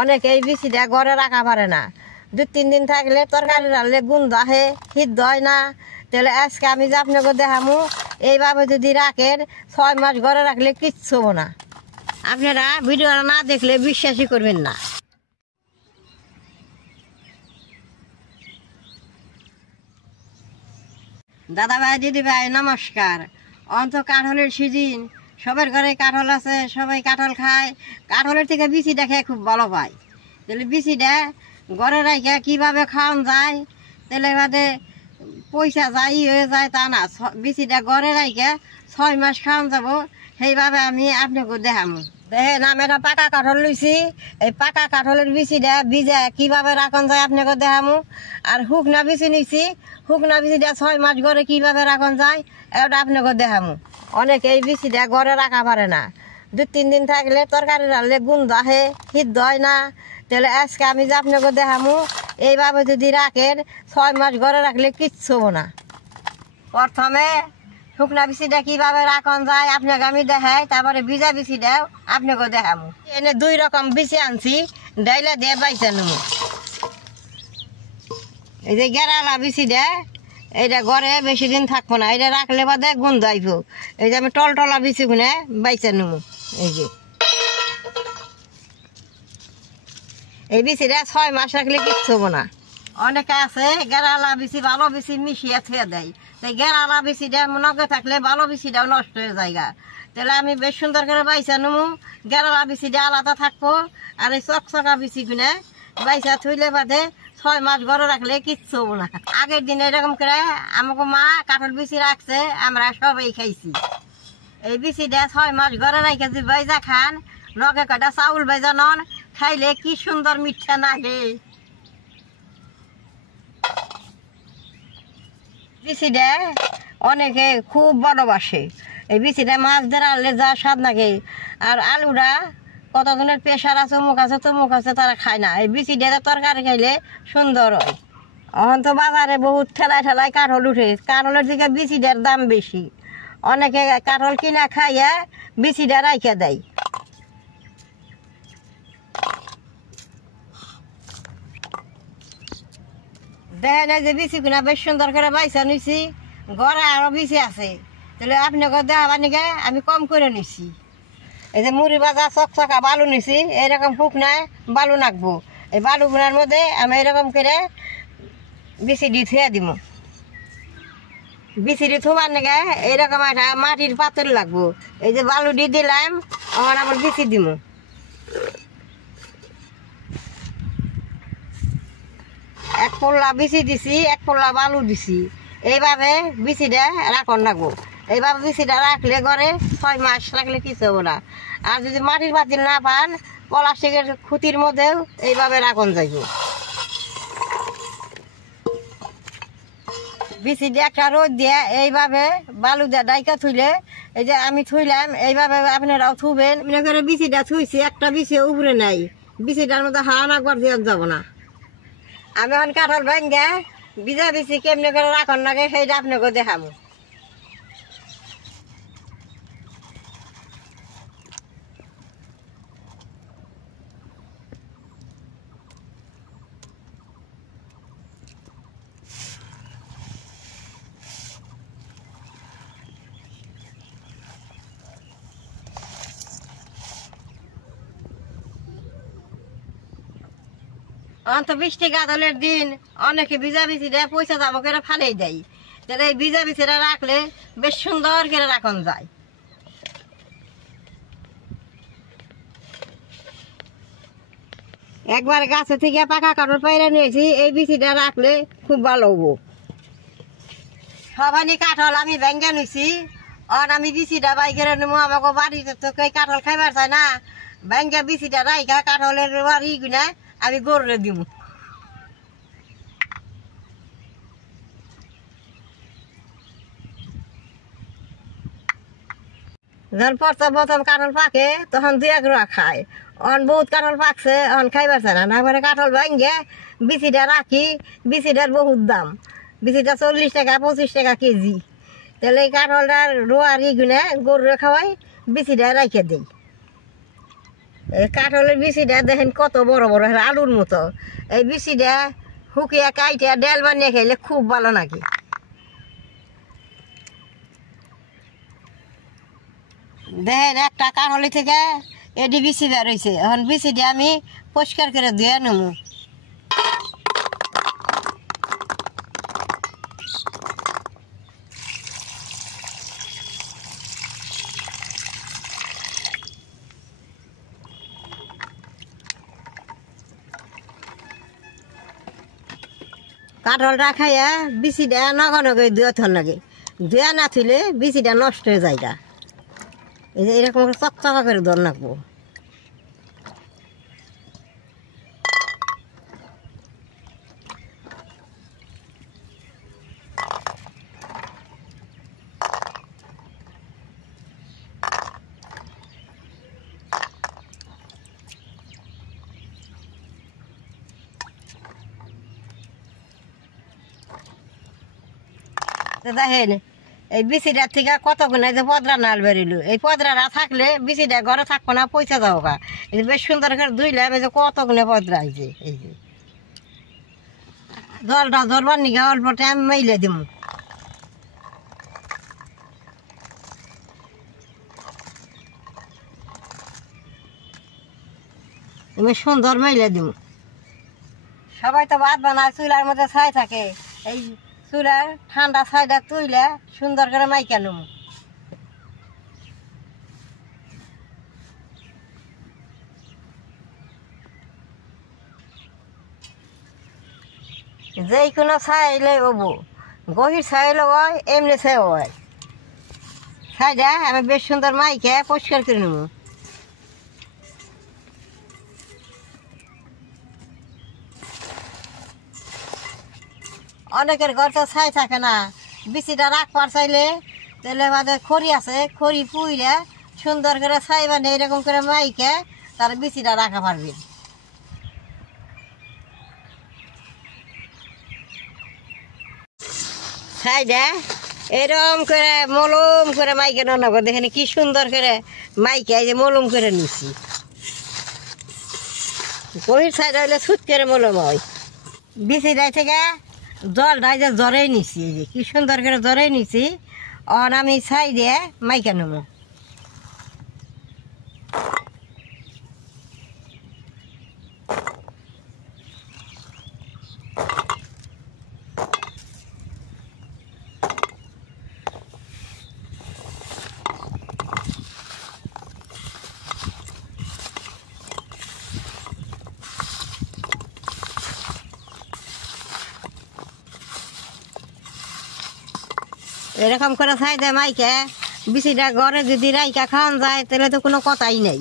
অনেকে এই বিচিটা ঘরে রাখা পারে না, 2-3 দিন থাকলে তরকারি রাখলে গন্ধ আহে, সিদ্ধ হয় না। তাহলে আজকে আমি যে আপনাকে দেখামু এইভাবে যদি রাখেন 6 মাস ঘরে রাখলে কিচ্ছু হবো না। আপনারা ভিডিওটা না দেখলে বিশ্বাসই করবেন না। দাদা ভাই, দিদি ভাই, নমস্কার। অন্ত কাঁঠালের সিজন, সবার ঘরে কাঁঠাল আছে, সবাই কাঁঠাল খায়। কাঁঠালের থেকে বিচিটা খেয়ে খুব ভালো পায়। তাহলে বিচিটা ঘরে রাখে কীভাবে খাওয়ান যায়, তাহলে বাদে পয়সা যাই হয়ে যায় তা না। বিচিটা ঘরে রাখে 6 মাস খাওয়ান যাব, সেইভাবে আমি আপনাকে দেখামু। দেখেন, আমি একটা পাকা কাঁঠাল লইছি। এই পাকা কাঁঠালের বিচিটা ভিজা কীভাবে রাখন যায় আপনাকে দেখামু। আর শুকনা বিচি নিছি, শুকনা বিচিটা 6 মাস ঘরে কীভাবে রাখন যায় এটা আপনাকে দেখামু। অনেকে এই বিচিটা ঘরে রাখা পারে না, 2-3 দিন থাকলে তরকারি রাখলে গন্ধ আহে, সিদ্ধ হয় না। তাহলে আজকে আমি যে আপনাকে দেখামু এইভাবে যদি রাখেন 6 মাস ঘরে রাখলে কিচ্ছু হবো না। প্রথমে শুকনা বিচিটা কীভাবে রাখন যায় আপনাকে আমি দেখাই, তারপরে ভিজা বিচিটাও আপনাকে দেখামু। এনে 2 রকম বিচি আনছি, ডাইলা দিয়ে বাইচা নেবো। এই যে গেরালা বিচিটা, এইটা ঘরে বেশি দিন থাকবো না, এটা রাখলে বাদে গন্ধ আইব। এই যে আমি টলটলা বিচি খুনে বাইচা নেবো। এই যে এই বিচিটা 6 মাস রাখলে কিচ্ছু হবো না। অনেকে আছে গেরালা বিচি ভালো বিচি মিশিয়ে থুয়ে দেয়, তাই গেরালা বিচিটা নগে থাকলে ভালো বিচিটাও নষ্ট হয়ে যায়। তাহলে আমি বেশ সুন্দর করে বাইচা নেবো, গেরালা বিচিটা আলাদা থাকবো। আর এই চকচকা বিচি খুনে বাইচা থুইলে বাদে 6 মাস ঘরে রাখলে কিচ্ছু হবো না। আগের দিন এরকম করে আমাকে মা কাঁঠাল বিচি রাখছে, আমরা সবাই খাইছি। এই বিচিটা 6 মাস ঘরে রাখে যদি বাইজা খান, লগে কটা চাউল বাইজা নন, খাইলে কি সুন্দর মিঠা লাগে। বিচিটা অনেকে খুব ভালোবাসে। এই বিচিটা মাছ দিয়ে রাখলে যা স্বাদ লাগে। আর আলুটা কতজনের প্রেশার আছে, অমুক আছে তমুক আছে, তারা খায় না। এই বিচিটা তরকারি খাইলে সুন্দর হয়। এখন তো বাজারে বহুত ঠেলায় ঠেলায় কাঁঠাল উঠে, কাঁঠালের দিকে বিচিটার দাম বেশি। অনেকে কাঁঠাল কিনা খাইয়া বিচিটা রাইখা দেয়। দেখেন, এই যে বিচি কিনা বেশ সুন্দর করে বাইসা নিছি, ঘরে আরো বিচি আছে। তাহলে আপনাকে দেখাবার নিকে আমি কম করে নিছি। এই যে মুড়ি ভাজা চকচকা বালু নিছি, এইরকম শুকনায় বালু নাকবো। এই বালু গুনার মধ্যে আমি এরকম করে বিচি দি থুয়ে দিব। বিচি দি থোবার নিকে এইরকম একটা মাটির পাতল লাগবো। এই যে বালু দিয়ে দিলাম, আমার আবার বিচি দিব। এক পোল্লা বিচি দিছি, এক পোল্লা বালু দিছি। এইভাবে বিচিটা রাখন রাখবো। এইভাবে বিচিটা রাখলে ঘরে 6 মাস রাখলে কিছু হবো না। আর যদি মাটির পাতিল না পান, প্লাস্টিকের খুঁটির মধ্যেও এইভাবে রাখন যাইব। বিচিটা একটা রোদ দিয়ে এইভাবে বালু দিয়ে ডাইকা থুইলে, এই যে আমি থুইলাম, এইভাবে আপনারাও থুবেন। মনে করে বিচিটা থুইছি, একটা বিচি উপরে নাই, বিচিটার মধ্যে হাওয়া নাকবার দিয়ে যাব না। আমি এখন কাঁঠাল ভাঙ্গা ভিজা বিচি কেমনে করে রাখন লাগে সেইটা আপনাকে দেখাবো। অন্ত বৃষ্টি কাঁঠালের দিন অনেকে ভিজা বিচিটা পয়সা যাবো করে ফালেই দেয়। তাহলে এই ভিজা বিচিটা রাখলে বেশ সুন্দর করে রাখন যায়। একবার গাছে থেকে পাকা কাঁঠাল পাইরা নিয়েছি, এই বিচিটা রাখলে খুব ভালো হবো। সবানি কাঁঠাল আমি ভেঙ্গা নিছি, আর আমি বিচিটা বাই করে নেবো। আমাকে বাড়িতে তো কেউ কাঁঠাল খাইবার চায় না, ভেঙ্গা বিচিটা রাইখা কাঁঠালের বাড়ি কিনা আমি গরুরে দিব। যখন প্রথম কাঁঠাল পাকে তখন 2-1 রুয়া খায়। অন বহুত কাঁঠাল পাকছে, অন খাইবার চায় না। না করে কাঁঠাল ভাঙ্গে বিচিটা রাখি, বিচিটার বহুত দাম। বিচিটা 40 টাকা 25 টাকা কেজি। তাহলে এই কাঁঠালটার রোয়ারি গুনে গরুরে খাওয়াই, বিচিটা রাইখে দিই। এই কাঁঠালের বিচিটা দেখেন কত বড় বড় আলুর মতো। এই বিচিটা শুকিয়ে কাইটে ডাল বানিয়ে খাইলে খুব ভালো নাকি। দেখেন একটা কাঁঠালি থেকে এডি বিচি বের হয়েছে। এখন বিচিটা আমি পরিষ্কার করে ধুয়ে নেব। কাঁঠালটা খাইয়া বিচিটা নগা নগে ধুয়ে থন লাগে। ধুয়ে না থইলে বিচিটা নষ্ট হয়ে যায়। এই যে এরকম চকচকা করে ধর রাখবো। দেখেন এই বিচিটার থেকে কত গুণে যে পদরা নাল বেরিল। এই পদরাটা থাকলে বিচিটা ঘরে থাকবো না, পয়সা যাবো গা। এই বেশ সুন্দর করে ধুইলাম, এই যে কত গুণে পদরা হয়েছে। এই যে জলটা ধরবার নিগা অল্প টাইম মেলে দিব। এমনি সুন্দর মেলে দিব। সবাই তো ভাত বানায় চুলার মধ্যে ছাই থাকে। এই চুলার ঠান্ডা ছাইটা তুইলে সুন্দর করে মাইকা নেব। যে কোনো ছাইলে হবো, গভীর ছাইলে হয়, এমনি ছাই হয়। ছাইটা আমি বেশ সুন্দর মাইকে পরিষ্কার করে নেব। অনেকের ঘর তো ছাই থাকে না, বিচিটা রাখবার চাইলে তাহলে আমাদের খড়ি আছে, খড়ি পুইরে সুন্দর করে ছাই বানিয়ে এরকম করে মাইকে তার বিচিটা রাখা পারবে। ছাইটা এরকম করে মলম করে মাইকে রান্না করে দেখেন কি সুন্দর করে মাইকে এই যে মলম করে নিচ্ছি। গভীর ছাইটা হইলে ছুট করে মলম হয়। বিচিটাই থেকে জলটা যে জ্বরেই নিছি, এই যে কি সুন্দর করে জ্বরেই নিছি। আর আমি ছাই দিয়ে মাইকা নেব। এরকম করে ছাই দেয় মাইকে বিচিটা ঘরে যদি রাইকা খাওয়ান যায় তাহলে তো কোনো কথাই নেই।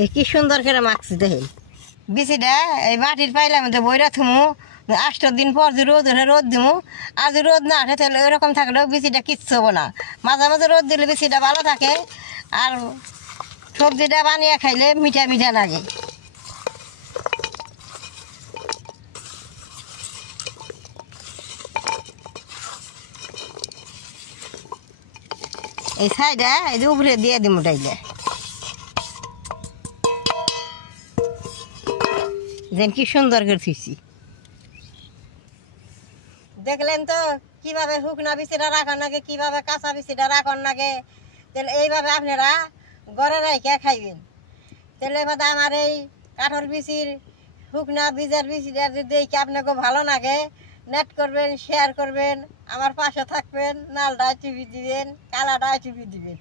এই কি সুন্দর করে মাখছি দেখেন। বিচিটা এই মাটির পাইলাম বইরা থুমু, 8 দিন পর যে রোদ উঠে রোদ দিমু। আজ রোদ না ওঠে তাহলে ওইরকম থাকলেও বিচিটা কিচ্ছু হবো না। মাঝে মাঝে রোদ দিলে বিচিটা ভালো থাকে, আর সবজিটা বানিয়ে খাইলে মিঠা মিঠা লাগে। এই ছাইটা এই যে উপরে দিয়ে দিমু ডাইলে, যেন কি সুন্দর করে থুইছি। দেখলেন তো কিভাবে শুকনা বিচিটা রাখার নাগে, কিভাবে কাঁচা বিচিটা রাখার নাগে। তাহলে এইভাবে আপনারা ঘরে রাইখা খাইবেন। তাহলে এবার আমার এই কাঁঠাল বিচির শুকনা বীজের বিচিটা যদি দেখে আপনাকে ভালো লাগে, নেট করবেন, শেয়ার করবেন, আমার পাশে থাকবেন, নালটা টিভি দিবেন, কালাটা টিভি দিবেন।